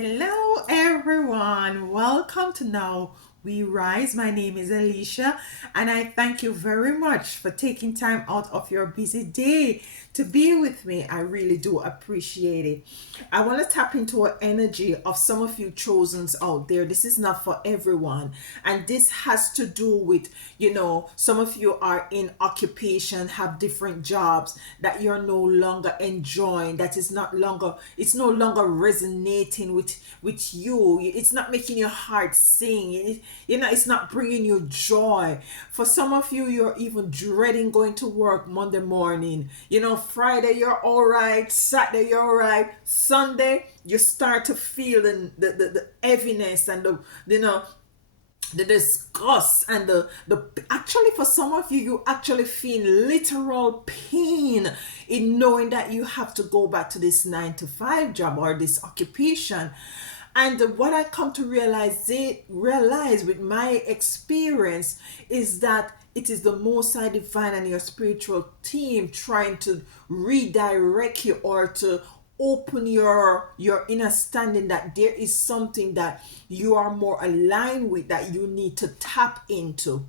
Hello, everyone. Welcome to Now We Rise. My name is Alicia, and I thank you very much for taking time out of your busy day to be with me. I really do appreciate it. I want to tap into an energy of some of you chosens out there. This is not for everyone, and this has to do with, some of you are in occupation, have different jobs that you're no longer enjoying, that is not longer, it's no longer resonating with you. It's not making your heart sing. It's not bringing you joy. For some of you, you're even dreading going to work Monday morning. Friday you're all right, Saturday you're all right, Sunday you start to feel the heaviness and the disgust and the actually, for some of you, you actually feel literal pain in knowing that you have to go back to this 9 to 5 job or this occupation. And what I come to realize with my experience is that it is the Most High Divine and your spiritual team trying to redirect you, or to open your understanding that there is something that you are more aligned with, that you need to tap into.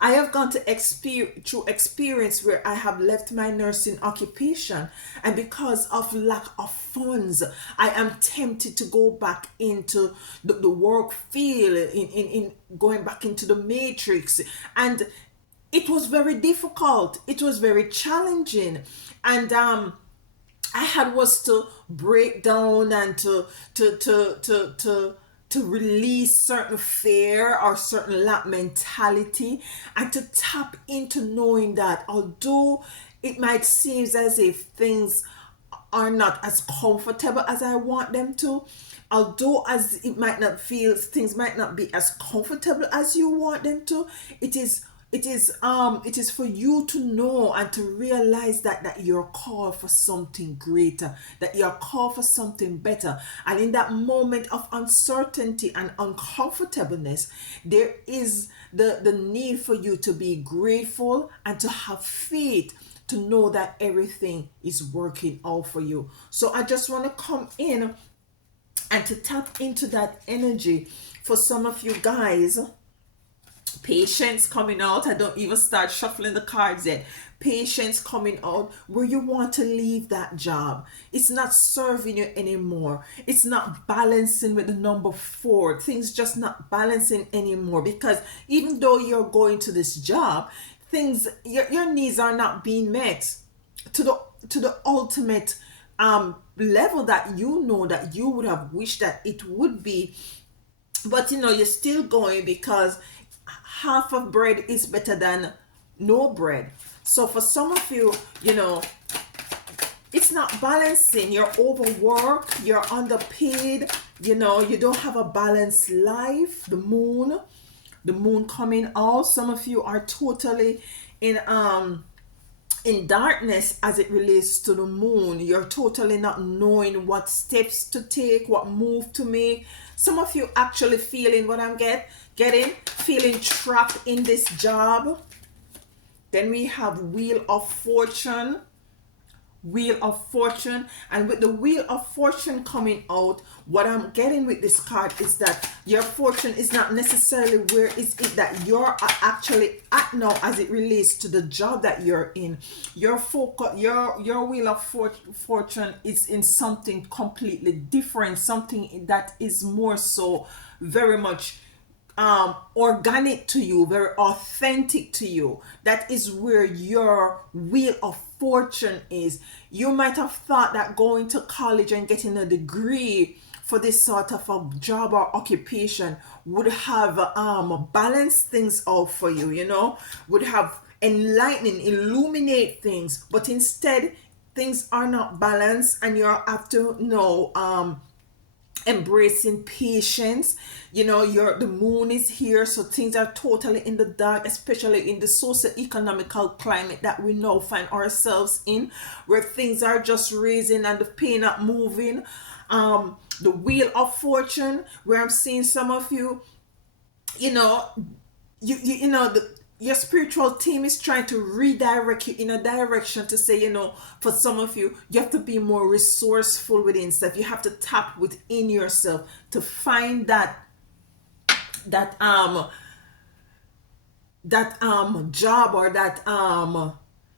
I have gone to through experience where I have left my nursing occupation, and because of lack of funds, I am tempted to go back into the work field, in going back into the matrix. And it was very difficult, it was very challenging. And I had was to break down and to release certain fear or certain lack mentality, and to tap into knowing that although it might seem as if things are not as comfortable as I want them to, although as it might not feel, things might not be as comfortable as you want them to, it is for you to know and to realize that you're called for something greater, that you're called for something better. And in that moment of uncertainty and uncomfortableness, there is the need for you to be grateful and to have faith, to know that everything is working out for you. So I just want to come in and to tap into that energy. For some of you guys, patience coming out. I don't even start shuffling the cards yet. Patience coming out where you want to leave that job. It's not serving you anymore. It's not balancing with the number four. Things just not balancing anymore, because even though you're going to this job, things, your needs are not being met to the ultimate level that you know that you would have wished that it would be. But you're still going, because half of bread is better than no bread. So for some of you, it's not balancing. You're overworked, you're underpaid, you don't have a balanced life. The moon coming out. Some of you are totally in darkness as it relates to the moon. You're totally not knowing what steps to take, what move to make. Some of you actually feeling what I'm getting, feeling trapped in this job. Then we have Wheel of Fortune. And with the Wheel of Fortune coming out, what I'm getting with this card is that your fortune is not necessarily where is it that you're actually at now as it relates to the job that you're in. Your focus, your Wheel of Fortune is in something completely different, something that is more so very much organic to you, very authentic to you. That is where your Wheel of Fortune is. You might have thought that going to college and getting a degree for this sort of a job or occupation would have balanced things out for you, would have enlightening, illuminate things, but instead things are not balanced, and you have to know embracing patience. The moon is here, so things are totally in the dark, especially in the socio-economical climate that we now find ourselves in, where things are just raising and the pain not moving. The Wheel of Fortune, where I'm seeing some of you, you know you know your spiritual team is trying to redirect you in a direction to say, for some of you, you have to be more resourceful within stuff. You have to tap within yourself to find that um job, or that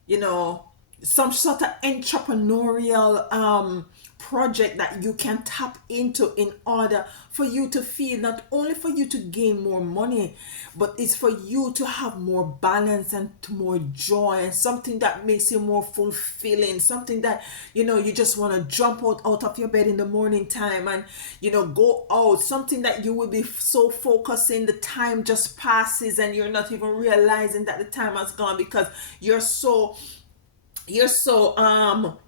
you know some sort of entrepreneurial project that you can tap into, in order for you to feel, not only for you to gain more money, but it's for you to have more balance and more joy, and something that makes you more fulfilling, something that you just want to jump out of your bed in the morning time, and go out, something that you will be so focusing, the time just passes and you're not even realizing that the time has gone, because you're so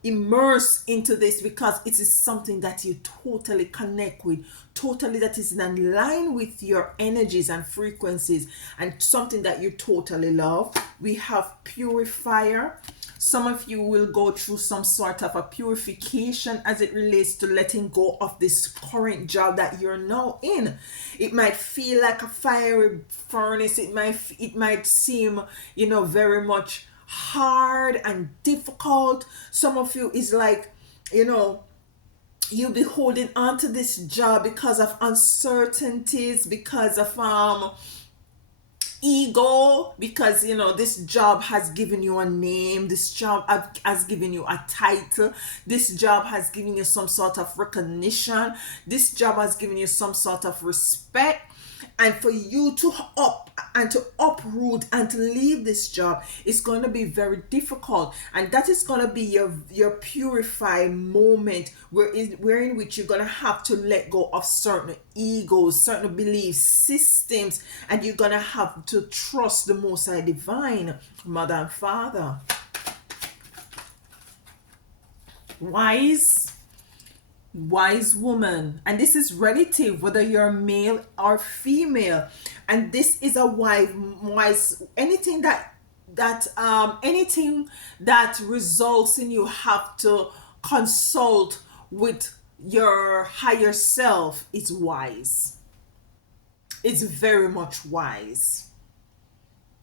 immersed into this, because it is something that you totally connect with, totally, that is in line with your energies and frequencies, and something that you totally love. We have purifier. Some of you will go through some sort of a purification as it relates to letting go of this current job that you're now in. It might feel like a fiery furnace. It might seem, very much hard and difficult. Some of you is like, you know, you'll be holding on to this job because of uncertainties, because of ego, because this job has given you a name, this job has given you a title, this job has given you some sort of recognition, this job has given you some sort of respect. And for you to uproot and to leave this job is going to be very difficult, and that is going to be your purify moment, wherein which you're going to have to let go of certain egos, certain belief systems, and you're going to have to trust the Most High Divine Mother and Father. Wise woman, and this is relative whether you're male or female, and this is a wise, anything that results in you have to consult with your higher self is wise. It's very much wise.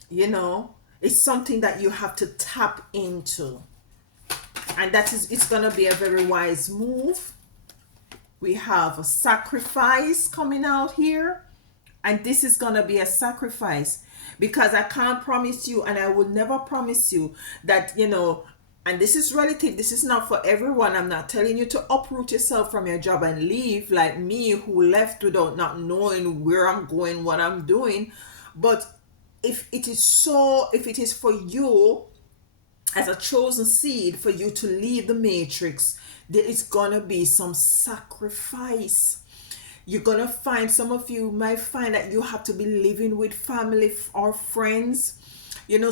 It's something that you have to tap into, and it's gonna be a very wise move. We have a sacrifice coming out here, and this is going to be a sacrifice, because I can't promise you, and I will never promise you that, and this is relative, this is not for everyone. I'm not telling you to uproot yourself from your job and leave like me, who left without not knowing where I'm going, what I'm doing. But if it is for you, as a chosen seed, for you to leave the matrix, there is gonna be some sacrifice. You're gonna find, some of you might find that you have to be living with family or friends.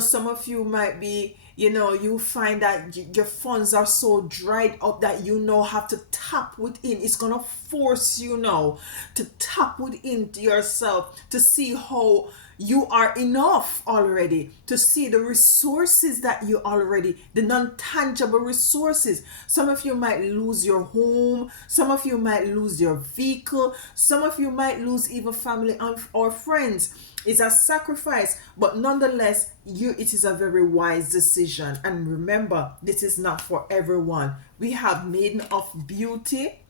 Some of you might be, you find that your funds are so dried up that have to tap within. It's gonna force you now to tap within yourself, to see how you are enough already, to see the resources that you already, the non-tangible resources. Some of you might lose your home, some of you might lose your vehicle, some of you might lose even family or friends. It's a sacrifice, but nonetheless, it is a very wise decision. And remember, this is not for everyone. We have Maiden of Beauty,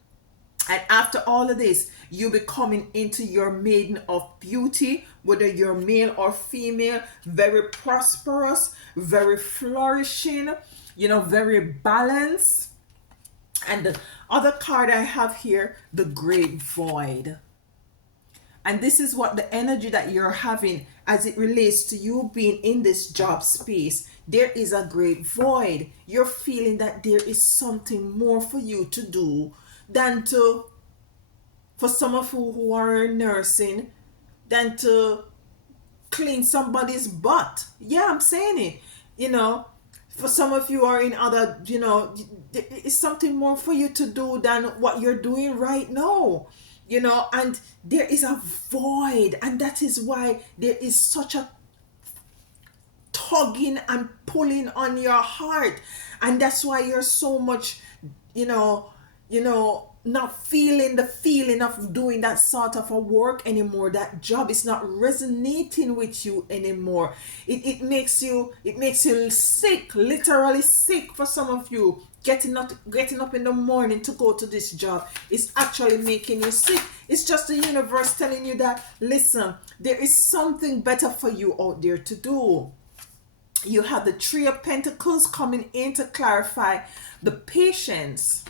and after all of this, you'll be coming into your Maiden of Beauty, whether you're male or female, very prosperous, very flourishing, very balanced. And the other card I have here, the Great Void. And this is what the energy that you're having as it relates to you being in this job space. There is a great void. You're feeling that there is something more for you to do than for some of you who are nursing, than to clean somebody's butt. Yeah, I'm saying it. For some of you are in other, it's something more for you to do than what you're doing right now. And there is a void, and that is why there is such a tugging and pulling on your heart, and that's why you're so much, you know not feeling the feeling of doing that sort of a work anymore. That job is not resonating with you anymore. It makes you sick, literally sick. For some of you, getting up in the morning to go to this job is actually making you sick. It's just the universe telling you that, listen, there is something better for you out there to do. You have the Three of Pentacles coming in to clarify the patience.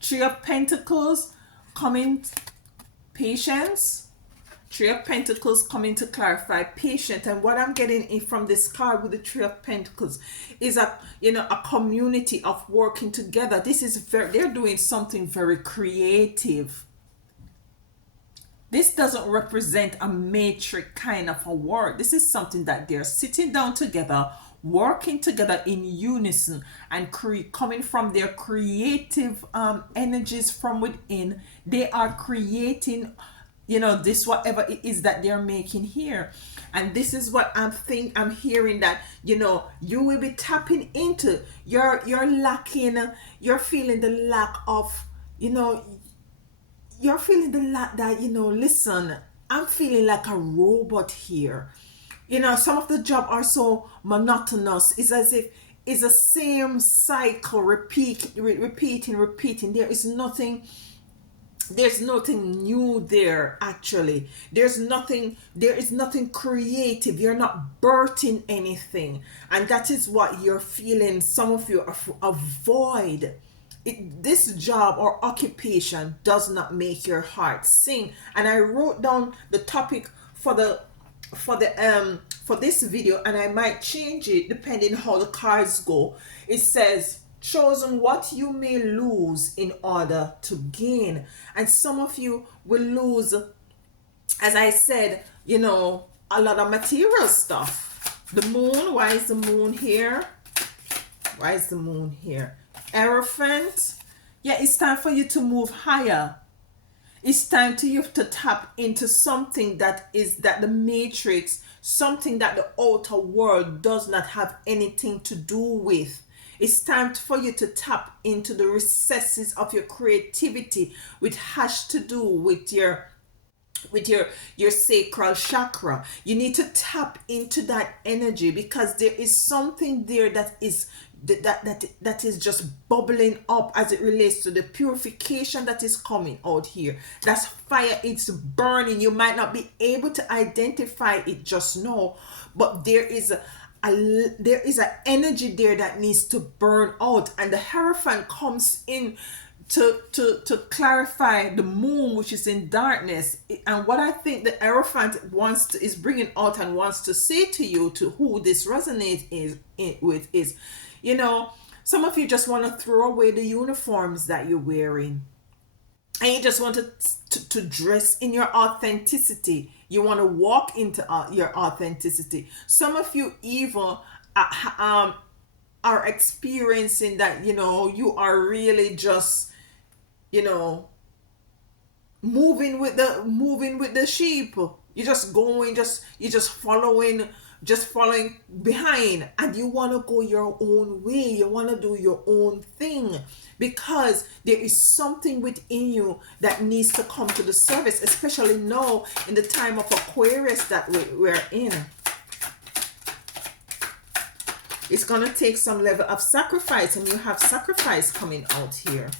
Three of Pentacles coming, patience. Three of Pentacles coming to clarify patience. And what I'm getting in from this card with the Three of Pentacles is a community of working together. This is they're doing something very creative. This doesn't represent a matrix kind of a work. This is something that they're sitting down together, working together in unison, and coming from their creative energies from within. They are creating, this whatever it is that they're making here. And this is what I'm hearing, that you will be tapping into. You're lacking, you're feeling the lack of, you're feeling the lack that, listen, I'm feeling like a robot here. Some of the job are so monotonous. It's as if it's the same cycle, repeating. There's nothing new there. Actually, there is nothing creative. You're not birthing anything, and that is what you're feeling. Some of you avoid this job or occupation does not make your heart sing. And I wrote down the topic for this video, and I might change it depending how the cards go. It says, chosen, what you may lose in order to gain. And some of you will lose, as I said, a lot of material stuff. The moon, why is the moon here? Why is the moon here? Hierophant. Yeah, it's time for you to move higher. It's time to you to tap into something that the matrix, something that the outer world does not have anything to do with. It's time for you to tap into the recesses of your creativity, which has to do with your sacral chakra. You need to tap into that energy, because there is something there that is just bubbling up as it relates to the purification that is coming out here. That's fire. It's burning. You might not be able to identify it just now, but there is an energy there that needs to burn out. And the Hierophant comes in to clarify the moon, which is in darkness. And what I think the Hierophant is bringing out and wants to say to you, to who this resonates with, is, some of you just want to throw away the uniforms that you're wearing, and you just want to dress in your authenticity. You want to walk into your authenticity. Some of you even are experiencing that, you are really just, moving with the sheep. You're just going, you're just following behind, and you want to go your own way. You want to do your own thing, because there is something within you that needs to come to the surface, especially now in the time of Aquarius that we're in. It's going to take some level of sacrifice, and you have sacrifice coming out here.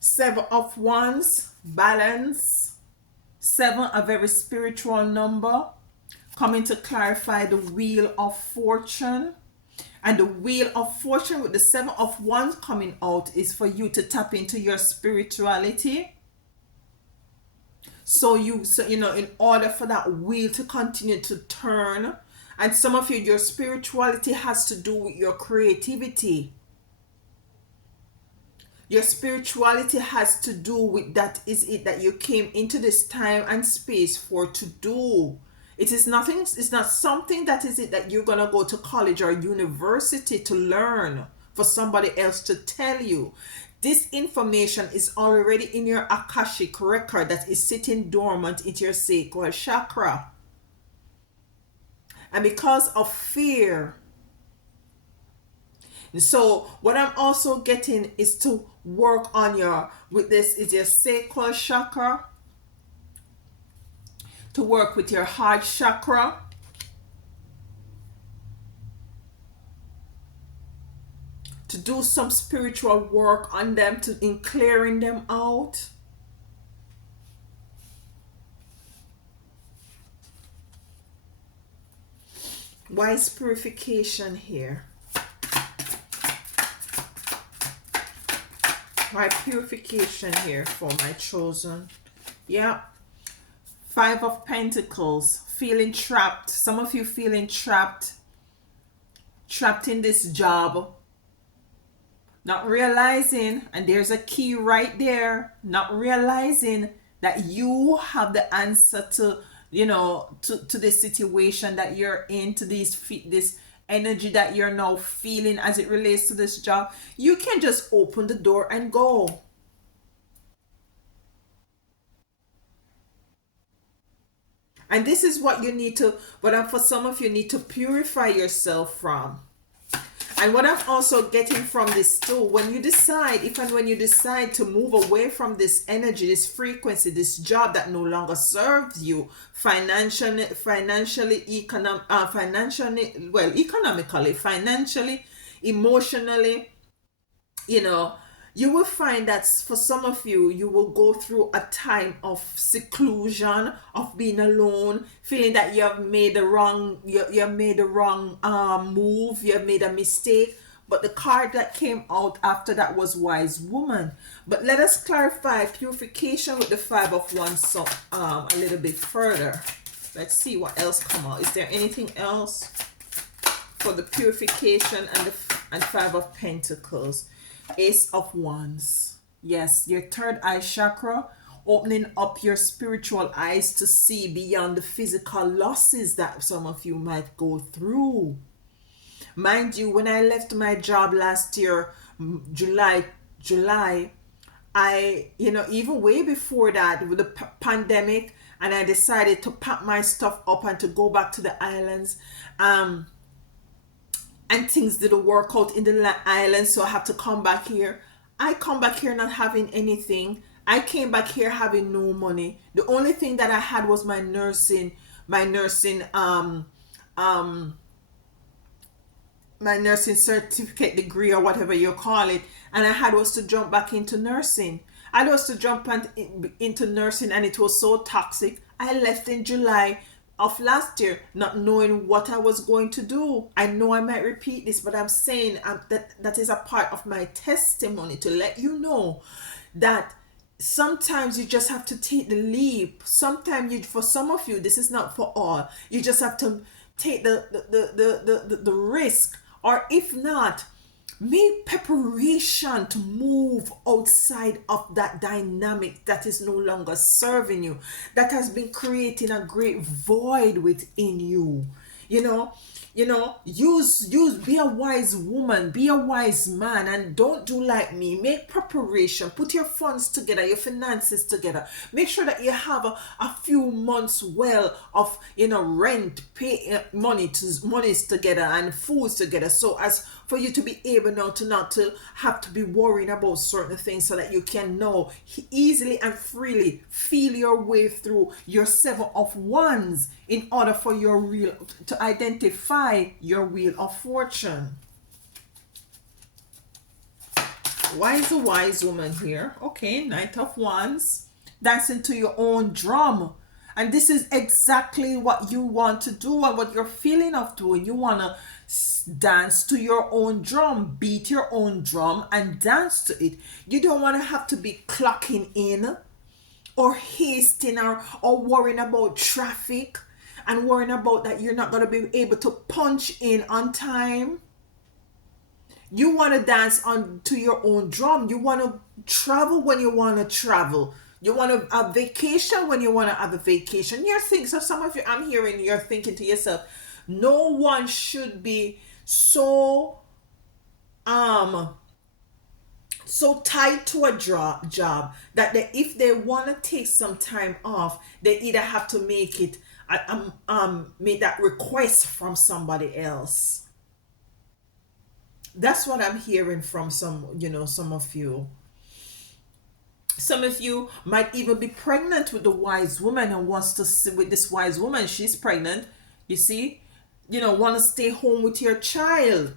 Seven of Wands, balance. Seven, a very spiritual number, coming to clarify the Wheel of Fortune. And the Wheel of Fortune with the Seven of Wands coming out is for you to tap into your spirituality. So in order for that wheel to continue to turn, and some of you, your spirituality has to do with your creativity. Your spirituality has to do with that is it that you came into this time and space for to do. It is nothing, it's not something that is it that you're going to go to college or university to learn for somebody else to tell you. This information is already in your Akashic record that is sitting dormant in your sacral chakra. And because of fear, So what I'm also getting is to work on your, with this is your sacral chakra, to work with your heart chakra, to do some spiritual work on them, to in clearing them out. Why is purification here? Why purification here for my chosen? Yeah. Five of Pentacles. Feeling trapped. Some of you feeling trapped. Trapped in this job. Not realizing, and there's a key right there, not realizing that you have the answer to, to the situation that you're in, to this energy that you're now feeling as it relates to this job. You can just open the door and go. And this is what you need to, but for some of you, need to purify yourself from. And what I'm also getting from this too, when you decide, if and when you decide to move away from this energy, this frequency, this job that no longer serves you economically, financially, emotionally, you know, you will find that for some of you, you will go through a time of seclusion, of being alone, feeling that you have made the wrong, you have made the wrong move, you have made a mistake. But the card that came out after that was Wise Woman. But let us clarify purification with the Five of Wands so a little bit further. Let's see what else come out. Is there anything else for the purification and Five of Pentacles? Ace of Wands. Yes, your third eye chakra, opening up your spiritual eyes to see beyond the physical losses that some of you might go through. Mind you, when I left my job last year, July, I, even way before that, with the pandemic, and I decided to pack my stuff up and to go back to the islands. And things didn't work out in the island, so I have to come back here. I come back here not having anything. I came back here having no money. The only thing that I had was my nursing my nursing certificate, degree, or whatever you call it, and I had was to jump back into nursing. I was to jump into nursing, and it was so toxic. I left in July of last year, not knowing what I was going to do. I know I might repeat this, but I'm saying that is a part of my testimony to let you know that sometimes you just have to take the leap. Sometimes for some of you, this is not for all. You just have to take the risk, or if not, make preparation to move outside of that dynamic that is no longer serving you, that has been creating a great void within you. Use be a wise woman, be a wise man, and don't do like me. Make preparation, put your funds together, your finances together. Make sure that you have a few months well of rent, pay monies together, and foods together, so as for you to be able now to not to have to be worrying about certain things, so that you can now easily and freely feel your way through your Seven of Wands in order for your real to identify your Wheel of Fortune. Why is a wise woman here? Okay, Knight of Wands. Dancing to your own drum. And this is exactly what you want to do and what you're feeling of doing. You want to dance to your own drum, beat your own drum and dance to it. You don't want to have to be clocking in or hasting or worrying about traffic and worrying about that you're not going to be able to punch in on time. You want to dance on to your own drum. You want to travel when you want to travel. You want to have vacation when you want to have a vacation. You're thinking, so some of you, I'm hearing you're thinking to yourself, no one should be so tied to a job that if they want to take some time off, they either have to make it make that request from somebody else. That's what I'm hearing from some, some of you. Some of you might even be pregnant with the wise woman and wants to sit with this wise woman. She's pregnant, you see, want to stay home with your child,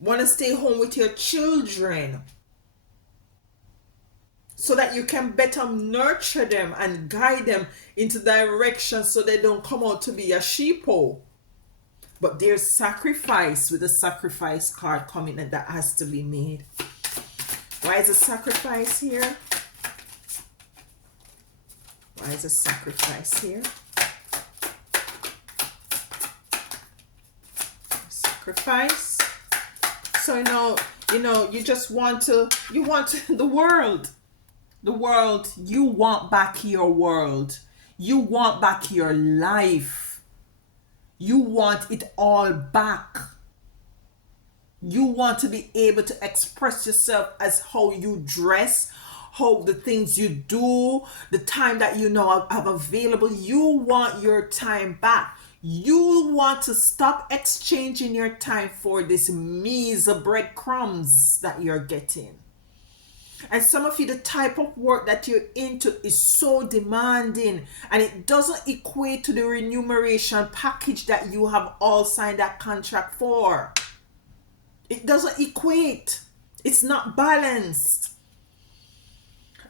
want to stay home with your children so that you can better nurture them and guide them into direction so they don't come out to be a sheeple. But there's sacrifice with the sacrifice card coming and that has to be made. Why is a sacrifice here? Why is a sacrifice here? Sacrifice. So you just want to, the world. The world, you want back your world. You want back your life. You want it all back. You want to be able to express yourself as how you dress, how the things you do, the time that you know have available. You want your time back. You want to stop exchanging your time for this measly breadcrumbs that you're getting. And some of you, the type of work that you're into is so demanding and it doesn't equate to the remuneration package that you have all signed that contract for. It doesn't equate. It's not balanced.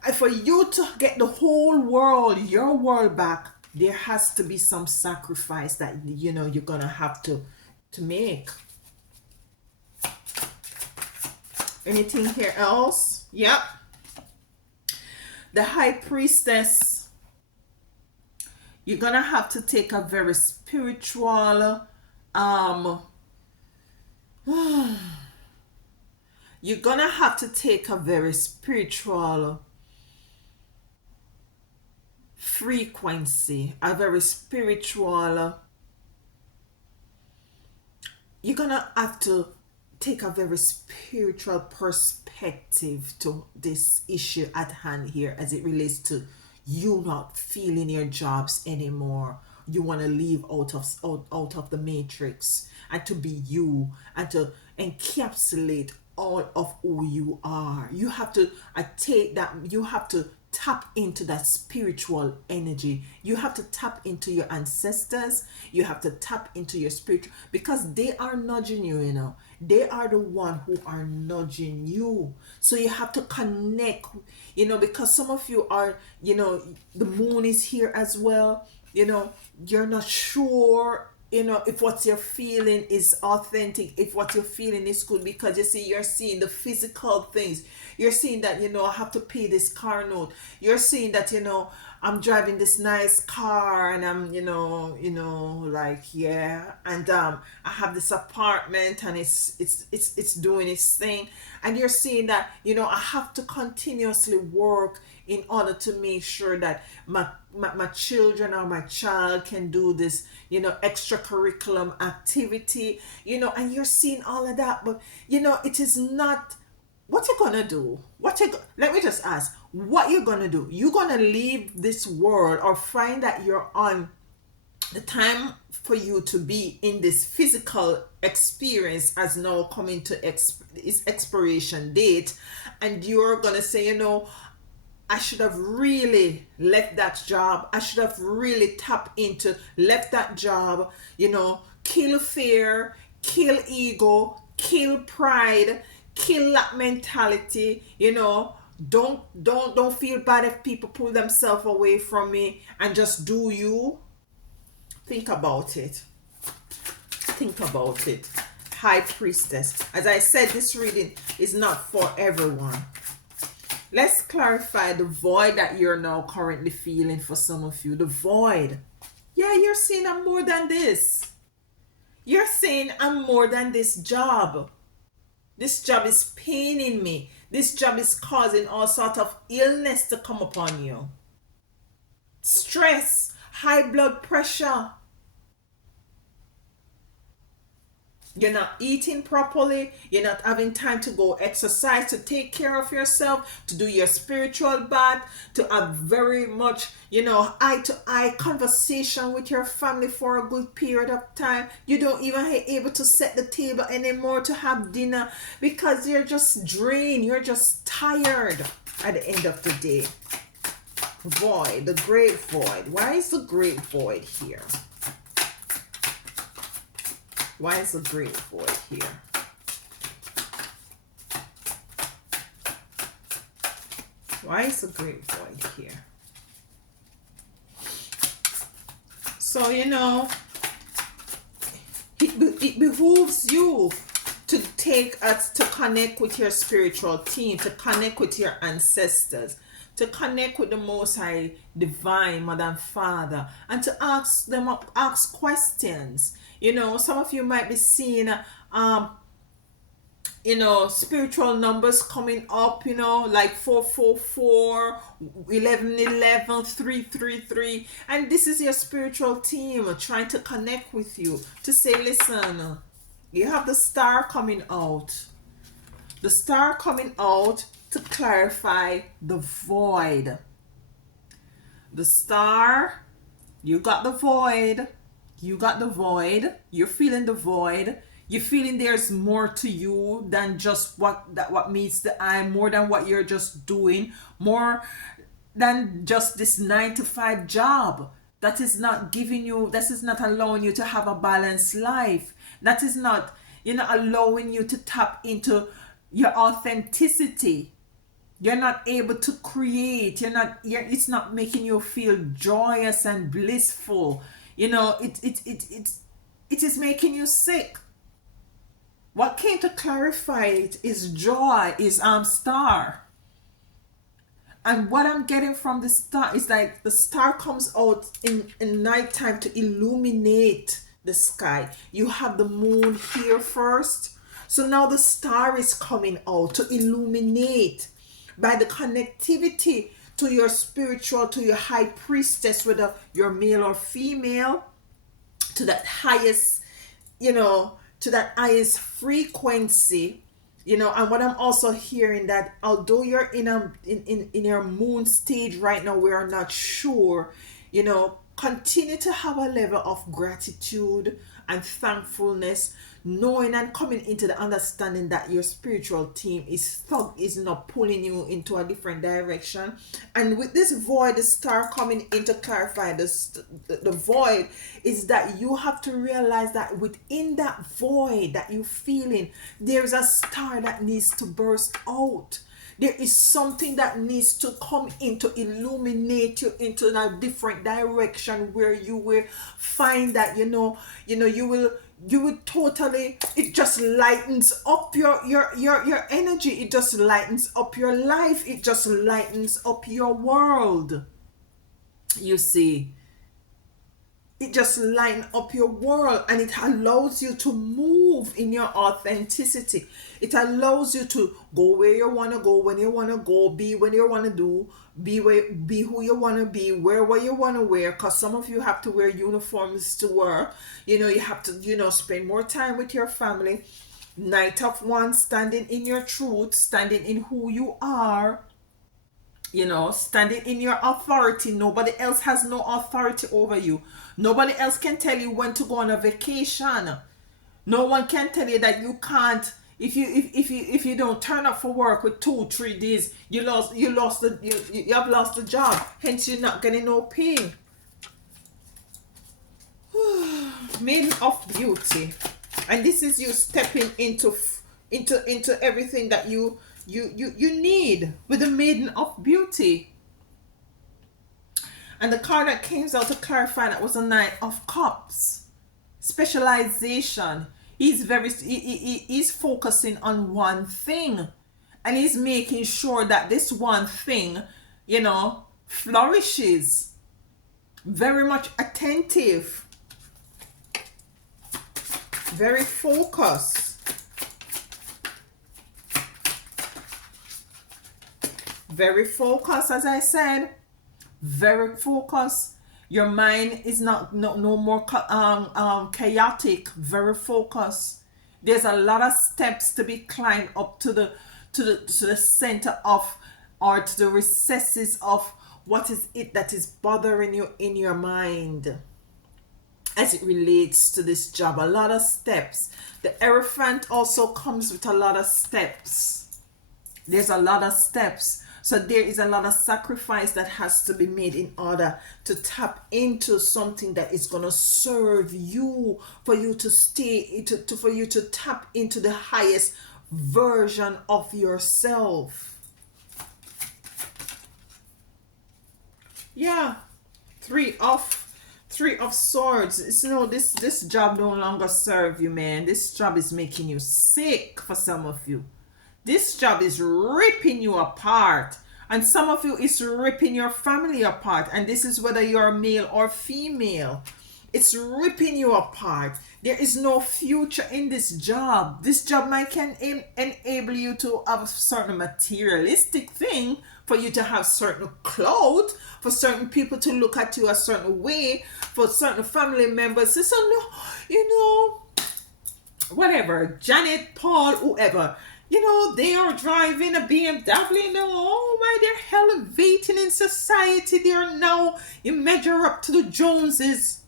And for you to get the whole world, your world back, there has to be some sacrifice that you're gonna have to make. Anything here else? Yep. The High Priestess. You're gonna have to take a very spiritual you're gonna have to take a very spiritual frequency, a very spiritual, you're gonna have to take a very spiritual perspective to this issue at hand here as it relates to you not feeling your jobs anymore. You want to leave out of the matrix and to be you and to encapsulate all of who you are. You have to take that, you have to tap into that spiritual energy. You have to tap into your ancestors. You have to tap into your spirit because they are nudging you, They are the one who are nudging you. So you have to connect, because some of you are, the moon is here as well. You're not sure, if what you're feeling is authentic, if what you're feeling is good, because you see, you're seeing the physical things. You're seeing that, I have to pay this car note. You're seeing that, I'm driving this nice car and I'm, like, yeah. And I have this apartment and it's doing its thing. And you're seeing that, I have to continuously work in order to make sure that my children or my child can do this, extracurriculum activity, and you're seeing all of that. But, it is not what you're gonna do. Let me just ask, what you're gonna do? You're gonna leave this world or find that you're on the time for you to be in this physical experience as now coming to its expiration date, and you're gonna say, I should have really left that job. I should have really left that job, kill fear, kill ego, kill pride, kill that mentality, don't feel bad if people pull themselves away from me and just do you. Think about it. Think about it. High Priestess. As I said, this reading is not for everyone. Let's clarify the void that you're now currently feeling for some of you. The void. Yeah, you're saying I'm more than this. You're saying I'm more than this job. This job is paining me. This job is causing all sort of illness to come upon you. Stress, high blood pressure. You're not eating properly. You're not having time to go exercise, to take care of yourself, to do your spiritual bath, to have very much, eye to eye conversation with your family for a good period of time. You don't even able to set the table anymore to have dinner because you're just drained. You're just tired at the end of the day. Void, the great void. Why is the great void here? Why is the great void here? Why is the great void here? So, it behooves you to take us to connect with your spiritual team, to connect with your ancestors, to connect with the Most High Divine Mother and Father, and to ask questions. Some of you might be seeing spiritual numbers coming up, like 444, 1111, 333, and this is your spiritual team trying to connect with you to say, listen, you have the star coming out. The star coming out to clarify the void. The star, you got the void. You got the void. You're feeling the void. You're feeling there's more to you than just what meets the eye, more than what you're just doing, more than just this 9 to 5 job. That is not allowing you to have a balanced life. That is not, allowing you to tap into your authenticity. You're not able to create. It's not making you feel joyous and blissful. It is making you sick. What came to clarify it is joy, is star. And what I'm getting from the star is like the star comes out in nighttime to illuminate the sky. You have the moon here first. So now the star is coming out to illuminate by the connectivity to your spiritual, to your high priestess, whether you're male or female, to that highest, to that highest frequency, and what I'm also hearing, that although you're in your moon stage right now, we are not sure, continue to have a level of gratitude and thankfulness, knowing and coming into the understanding that your spiritual team is not pulling you into a different direction. And with this void, the star coming in to clarify the void, is that you have to realize that within that void that you're feeling, there's a star that needs to burst out. There is something that needs to come in to illuminate you into a different direction, where you will find that you will totally, it just lightens up your energy. It just lightens up your life. It just lightens up your world. You see, it just lightens up your world, and it allows you to move in your authenticity. It allows you to go where you want to go, when you want to go, be when you want to do, be who you want to be, wear what you want to wear, because some of you have to wear uniforms to work. You have to spend more time with your family. Night of one, standing in your truth, standing in who you are, standing in your authority. Nobody else has no authority over you. Nobody else can tell you when to go on a vacation. No one can tell you that you can't. If you don't turn up for work with 2-3 days, you have lost the job. Hence, you're not getting no pay. Maiden of beauty, and this is you stepping into everything that you need with the Maiden of Beauty. And the card that came out to clarify that was a Knight of Cups. Specialization. He's focusing on one thing, and he's making sure that this one thing, flourishes. Very much attentive. Very focused. Very focused, as I said. Very focused. Your mind is no more chaotic. Very focused. There's a lot of steps to be climbed up to the center of, or to the recesses of what is it that is bothering you in your mind as it relates to this job. A lot of steps. The Hierophant also comes with a lot of steps. There's a lot of steps. So there is a lot of sacrifice that has to be made in order to tap into something that is going to serve you, for you to stay, for you to tap into the highest version of yourself. Yeah. Three of swords. It's, you know, this job no longer serve you, man. This job is making you sick for some of you. This job is ripping you apart. And some of you is ripping your family apart. And this is whether you're male or female. It's ripping you apart. There is no future in this job. This job might can enable you to have a certain materialistic thing, for you to have certain clothes, for certain people to look at you a certain way, for certain family members to say, no, you know, whatever, Janet, Paul, whoever, you know, they are driving a BMW. No, oh my, they're elevating in society. They are now, you measure up to the Joneses.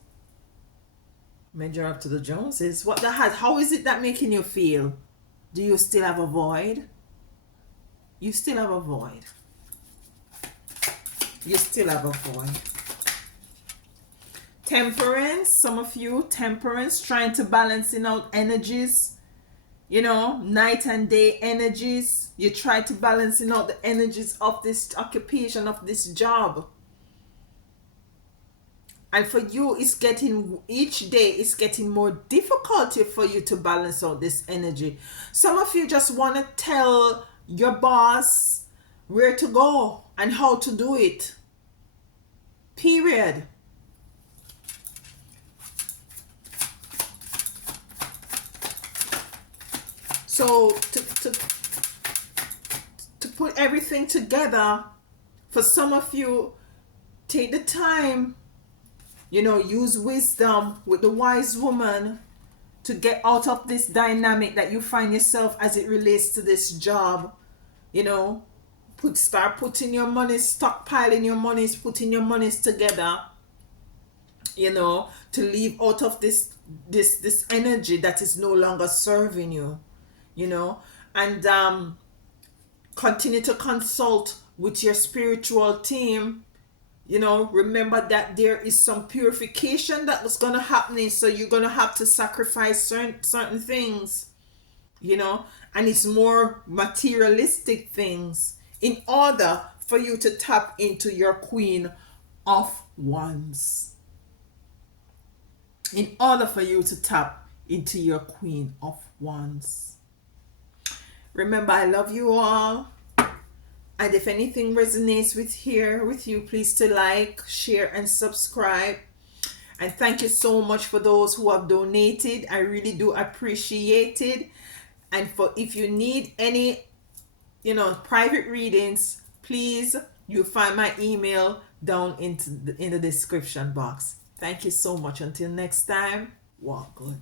Measure up to the Joneses? What the heck? How is it that making you feel? Do you still have a void? You still have a void. You still have a void. Temperance, some of you, temperance, trying to balancing out energies, you know, night and day energies. You try to balancing out the energies of this occupation, of this job. And for you, it's getting, each day it's getting more difficulty for you to balance out this energy. Some of you just want to tell your boss where to go and how to do it. Period. So to put everything together, for some of you, take the time, you know, use wisdom with the wise woman to get out of this dynamic that you find yourself as it relates to this job. You know, start putting your money, stockpiling your monies, putting your monies together, you know, to leave out of this energy that is no longer serving you, you know, and continue to consult with your spiritual team. You know, remember that there is some purification that is going to happen. So you're going to have to sacrifice certain things, you know, and it's more materialistic things in order for you to tap into your Queen of Wands. In order for you to tap into your Queen of Wands. Remember, I love you all. And if anything resonates with you, please to like, share, and subscribe. And thank you so much for those who have donated. I really do appreciate it. And for if you need any, you know, private readings, please, you find my email down in the description box. Thank you so much. Until next time, walk good.